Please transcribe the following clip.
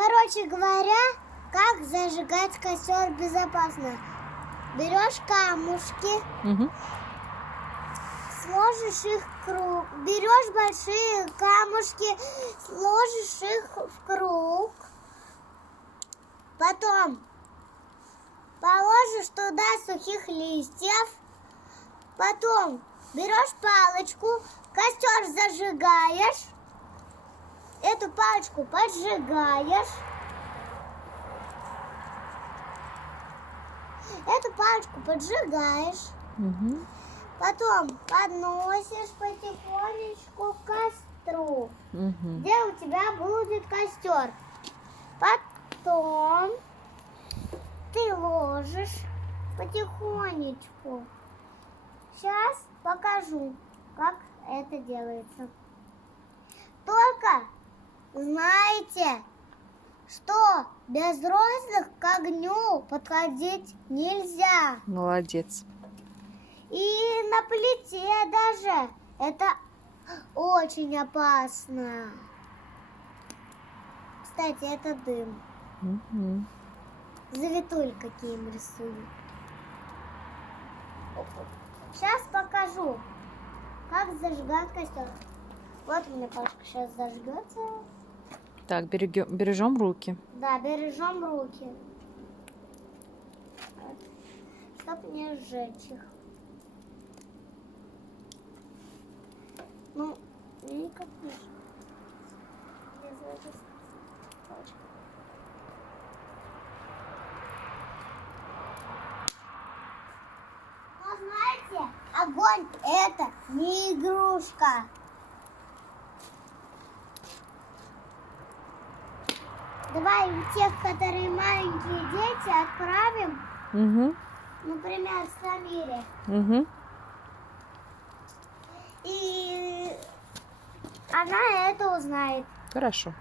Короче говоря, как зажигать костер безопасно. Берешь камушки, сложишь их в круг. Берешь большие камушки, сложишь их в круг. Потом положишь туда сухих листьев. Потом берешь палочку, костер зажигаешь. Эту палочку поджигаешь. Эту палочку поджигаешь. Потом подносишь потихонечку к костру, где у тебя будет костер. Потом ты ложишь потихонечку. Сейчас покажу, как это делается. Только знайте, что без взрослых к огню подходить нельзя. Молодец. И на плите даже это очень опасно. Кстати, это дым. Завитуль какие им рисую. Сейчас покажу, как зажигать костер. Вот у меня палочка сейчас зажгется. Так, бережем руки. Да, бережем руки, чтобы не сжечь их. Ну, никак не сжечь. Но знаете, огонь это не игрушка. Давай тех, которые маленькие дети, отправим, например, Самире. И она это узнает. Хорошо.